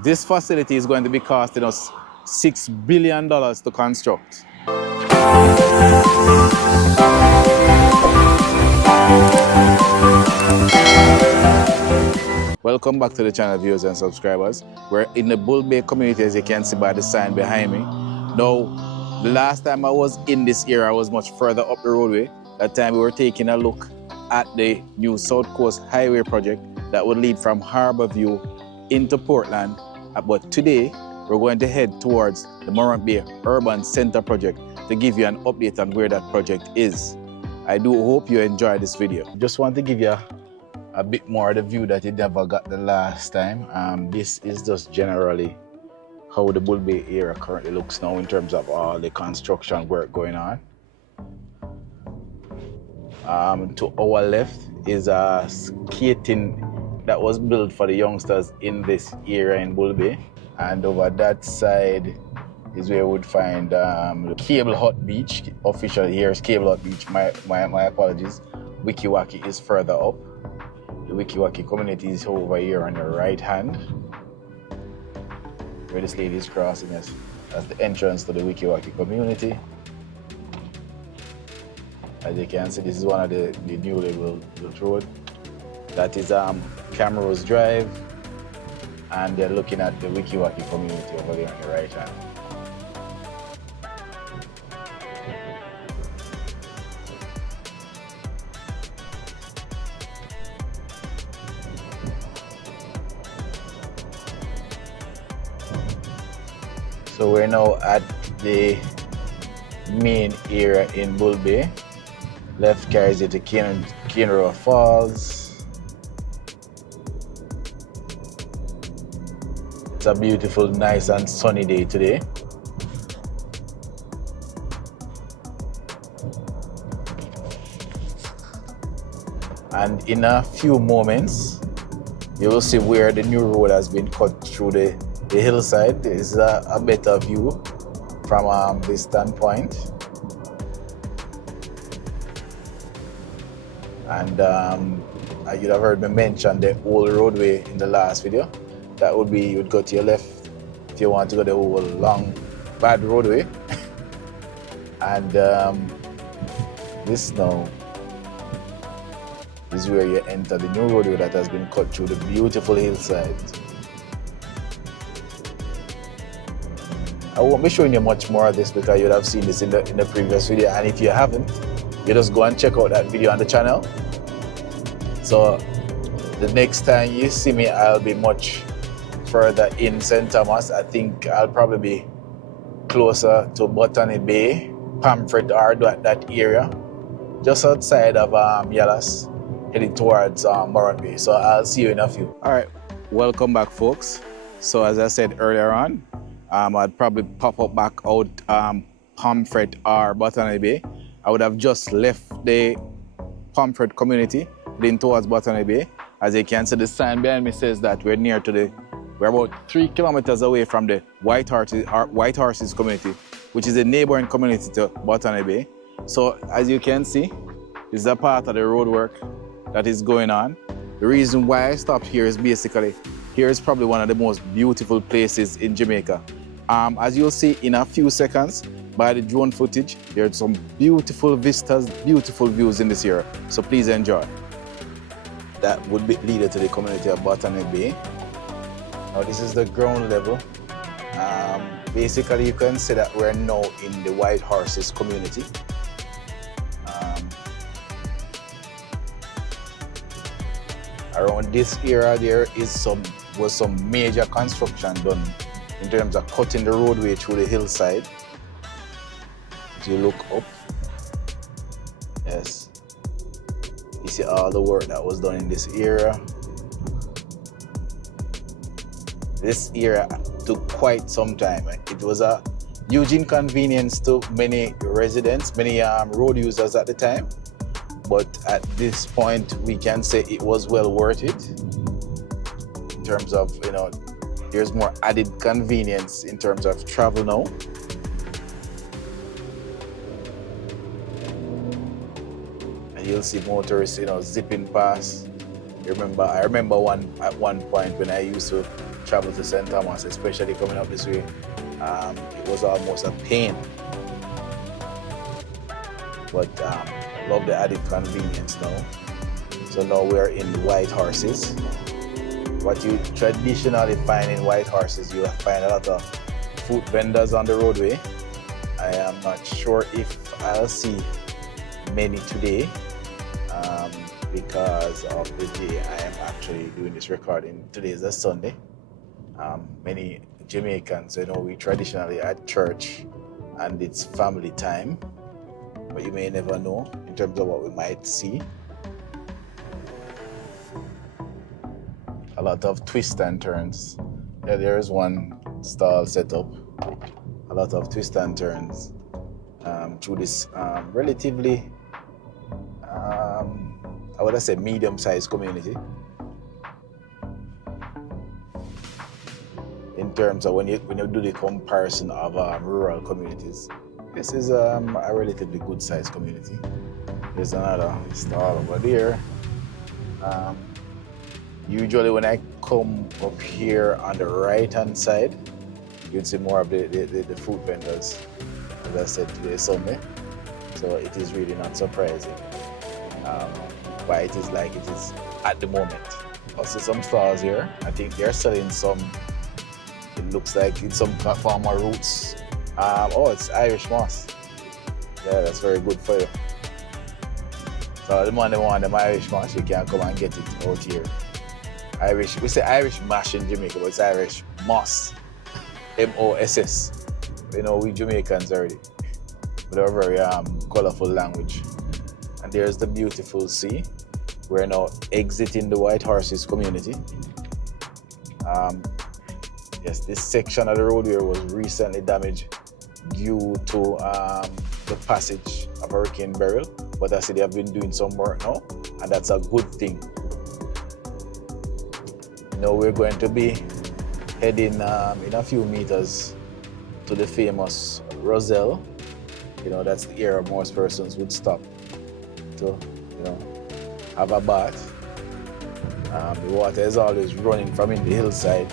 This facility is going to be costing us $6 billion to construct. Welcome back to the channel, viewers and subscribers. We're in the Bull Bay community, as you can see by the sign behind me. Now, the last time I was in this area, I was much further up the roadway. That time we were taking a look at the new South Coast Highway project that would lead from Harborview into Portland. But today, we're going to head towards the Morant Bay Urban Centre project to give you an update on where that project is. I do hope you enjoy this video. Just want to give you a bit more of the view that you never got the last time. This is just generally how the Bull Bay area currently looks now in terms of all the construction work going on. To our left is a skating that was built for the youngsters in this area in Bull Bay. And over that side is where we would find Cable Hut Beach. Officially here is Cable Hut Beach, my apologies. Wikiwaki is further up. The Wikiwaki community is over here on the right hand, where this lady is crossing us. That's the entrance to the Wikiwaki community. As you can see, this is one of the newly built road. That is Camrose Drive, and they're looking at the Wikiwaki community over there on the right hand. So we're now at the main area in Bull Bay. Left carries you to Kinroa Falls. It's a beautiful, nice and sunny day today. And in a few moments, you will see where the new road has been cut through the hillside. There is a better view from this standpoint. And you'd have heard me mention the old roadway in the last video. That would be, you would go to your left if you want to go the whole long, bad roadway. And this now is where you enter the new roadway that has been cut through the beautiful hillside. I won't be showing you much more of this because you'd have seen this in the previous video, and if you haven't, you just go and check out that video on the channel. So the next time you see me, I'll be much further in St. Thomas. I think I'll probably be closer to Botany Bay, Pamphret, or that area, just outside of Yallas, heading towards Morant Bay. So I'll see you in a few. All right, welcome back, folks. So as I said earlier on, I'd probably pop up back out Pamphret or Botany Bay. I would have just left the Pamphret community, heading towards Botany Bay. As you can see, the sign behind me says that we're about 3 kilometers away from the White Horses community, which is a neighboring community to Botany Bay. So as you can see, this is a part of the road work that is going on. The reason why I stopped here is basically, here is probably one of the most beautiful places in Jamaica. As you'll see in a few seconds by the drone footage, there are some beautiful vistas, beautiful views in this area. So please enjoy. That would be leading to the community of Botany Bay. Now this is the ground level. Basically you can say that we're now in the White Horses community. Around this area there was some major construction done in terms of cutting the roadway through the hillside. As you look up, yes, you see all the work that was done in this area. This area took quite some time. It was a huge inconvenience to many residents, many road users at the time. But at this point, we can say it was well worth it in terms of, there's more added convenience in terms of travel now. And you'll see motorists, zipping past. I remember at one point when I used to travel to St. Thomas, especially coming up this way. It was almost a pain. But love the added convenience now. So now we're in White Horses. What you traditionally find in White Horses, you find a lot of food vendors on the roadway. I am not sure if I'll see many today because of the day I am actually doing this recording. Today is a Sunday. Many Jamaicans, we traditionally at church and it's family time, but you may never know in terms of what we might see. A lot of twists and turns. Yeah, there is one stall set up. A lot of twists and turns through this relatively, I would say, medium-sized community. In terms of when you do the comparison of rural communities, this is a relatively good-sized community. There's another stall over there. Usually when I come up here on the right-hand side, you'd see more of the food vendors. As I said, today is Sunday, so it is really not surprising why it is like it is at the moment. I see some stalls here. I think they're selling some, it looks like it's some form of roots. It's Irish moss. Yeah, that's very good for you. So the man that want them Irish moss, you can come and get it out here. Irish, we say Irish mash in Jamaica, but it's Irish moss. M-O-S-S. We Jamaicans already. With a very colorful language. And there's the beautiful sea. We're now exiting the White Horses community. Yes, this section of the road here was recently damaged due to the passage of Hurricane Beryl. But I see they have been doing some work now, and that's a good thing. Now we're going to be heading in a few meters to the famous Roselle. That's the area most persons would stop to, have a bath. The water is always running from in the hillside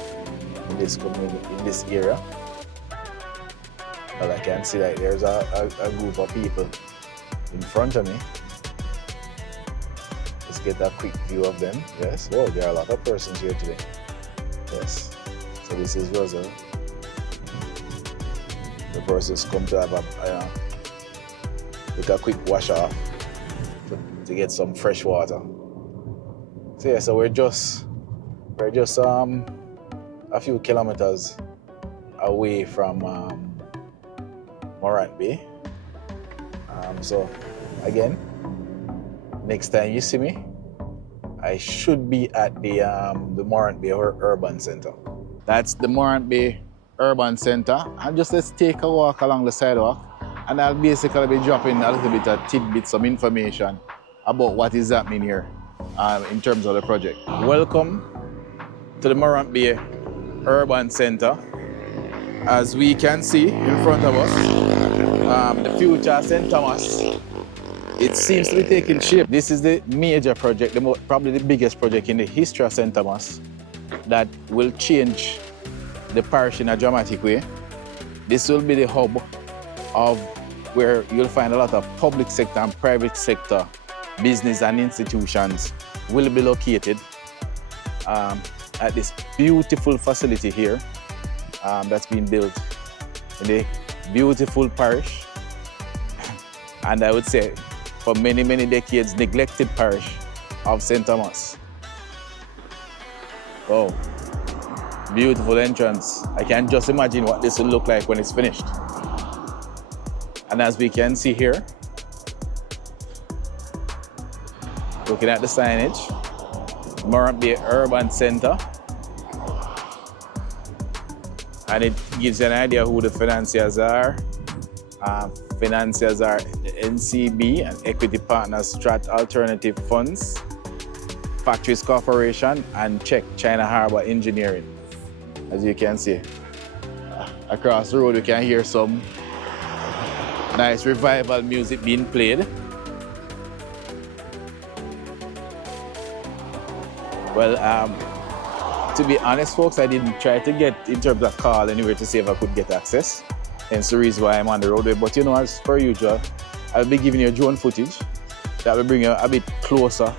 in this community, in this area. But I can see that there's a group of people in front of me. Let's get a quick view of them. Yes, there are a lot of persons here today. Yes, so this is Roselle. The persons come to have take a quick wash off to get some fresh water. So yeah, so we're just a few kilometers away from Morant Bay. So again, next time you see me, I should be at the Morant Bay Urban Centre. That's the Morant Bay Urban Centre. And just let's take a walk along the sidewalk, and I'll basically be dropping a little bit of tidbits, some information about what is happening here in terms of the project. Welcome to the Morant Bay Urban Centre. As we can see in front of us, the future St. Thomas, it seems to be taking shape. This is the major project, probably the biggest project in the history of St. Thomas that will change the parish in a dramatic way. This will be the hub of where you'll find a lot of public sector and private sector business and institutions will be located at this beautiful facility here that's been built in the beautiful parish, and I would say for many, many decades neglected parish of St. Thomas. Oh, beautiful entrance. I can just imagine what this will look like when it's finished. And as we can see here, looking at the signage, Morant Bay Urban Centre, and it gives you an idea who the financiers are. Financiers are the NCB and Equity Partners Strat Alternative Funds, Factories Corporation, and Czech China Harbour Engineering. As you can see, across the road you can hear some nice revival music being played. Well, To be honest, folks, I didn't try to get in terms of call anywhere to see if I could get access. Hence the reason why I'm on the roadway. But you know, as per usual, I'll be giving you drone footage that will bring you a bit closer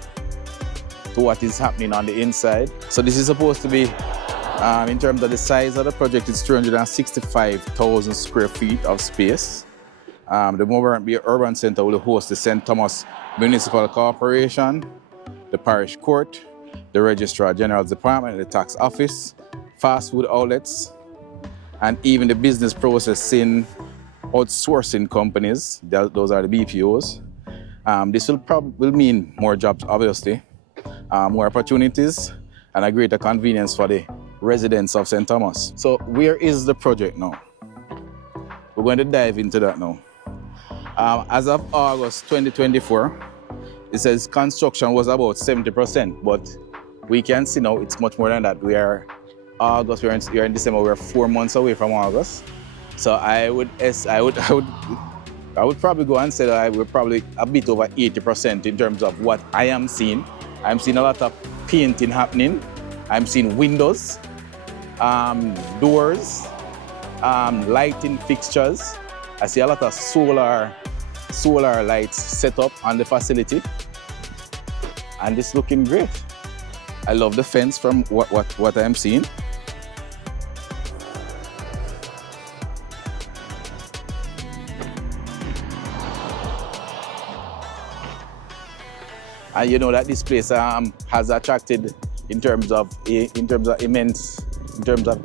to what is happening on the inside. So this is supposed to be, in terms of the size of the project, it's 365,000 square feet of space. The Morant Bay Urban Centre will host the St. Thomas Municipal Corporation, the Parish Court, the Registrar General's Department, the Tax Office, fast food outlets, and even the business processing outsourcing companies. Those are the BPOs. This will mean more jobs, obviously, more opportunities, and a greater convenience for the residents of St. Thomas. So where is the project now? We're going to dive into that now. As of August 2024, it says construction was about 70%, but we can see now it's much more than that. We are August, we're in December, we're 4 months away from August. So I would probably go and say that we're probably a bit over 80% in terms of what I am seeing. I'm seeing a lot of painting happening. I'm seeing windows, doors, lighting fixtures. I see a lot of solar lights set up on the facility, and it's looking great. I love the fence from what I'm seeing. And you know that this place has attracted in terms of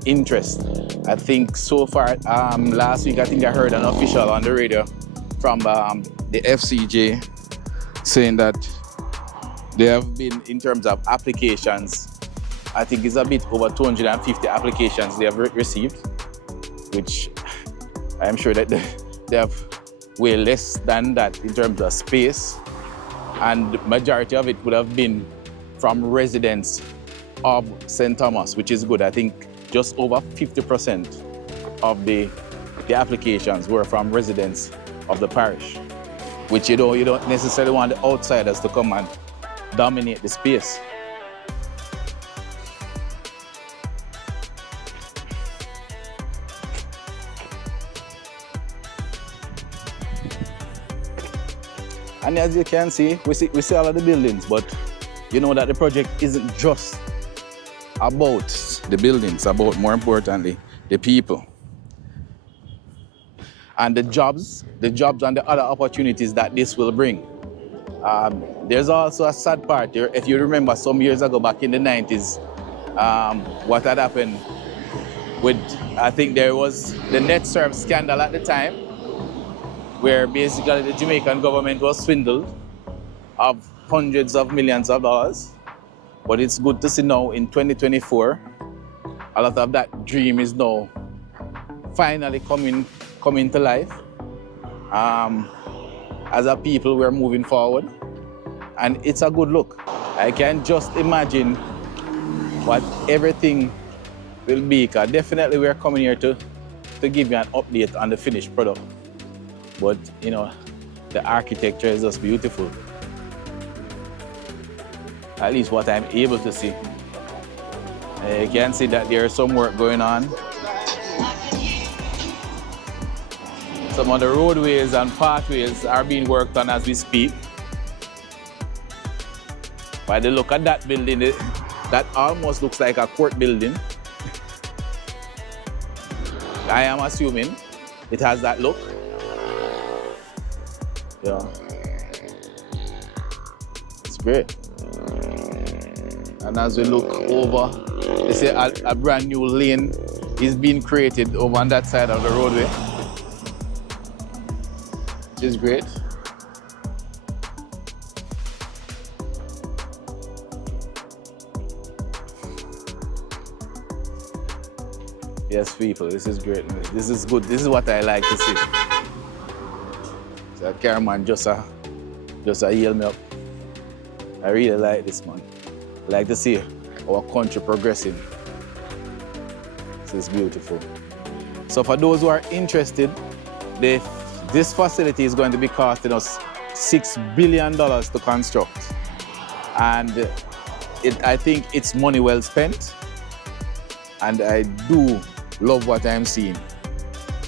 interest. I think so far, last week I think I heard an official on the radio from the FCJ saying that they have been, in terms of applications, I think it's a bit over 250 applications they have received, which I'm sure that they have way less than that in terms of space. And the majority of it would have been from residents of St. Thomas, which is good. I think just over 50% of the applications were from residents of the parish, which you don't necessarily want the outsiders to come and dominate the space. And as you can see, we see all of the buildings, but you know that the project isn't just about the buildings, about, more importantly, the people. And the jobs and the other opportunities that this will bring. There's also a sad part here. If you remember some years ago, back in the 90s, what had happened with, I think there was the net serve scandal at the time, where basically the Jamaican government was swindled of hundreds of millions of dollars. But it's good to see now in 2024, a lot of that dream is now finally coming to life. As a people, we're moving forward, and it's a good look. I can just imagine what everything will be. Definitely we're coming here to give you an update on the finished product. But you know, the architecture is just beautiful. At least what I'm able to see. You can see that there's some work going on. Some of the roadways and pathways are being worked on as we speak. By the look at that building, that almost looks like a court building. I am assuming it has that look. Yeah, it's great. And as we look over, they say a brand new lane is being created over on that side of the roadway, which is great. Yes, people, this is great. This is good. This is what I like to see. So cameraman just heal me up. I really like this, man. I like to see our country progressing. This is beautiful. So for those who are interested, this facility is going to be costing us $6 billion to construct. And I think it's money well spent. and I do love what I'm seeing.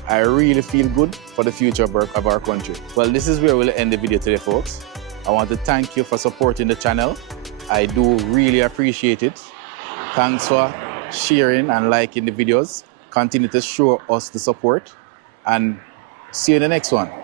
I really feel good for the future of our country. Well, this is where we'll end the video today, folks. I want to thank you for supporting the channel. I do really appreciate it. Thanks for sharing and liking the videos. Continue to show us the support, and see you in the next one.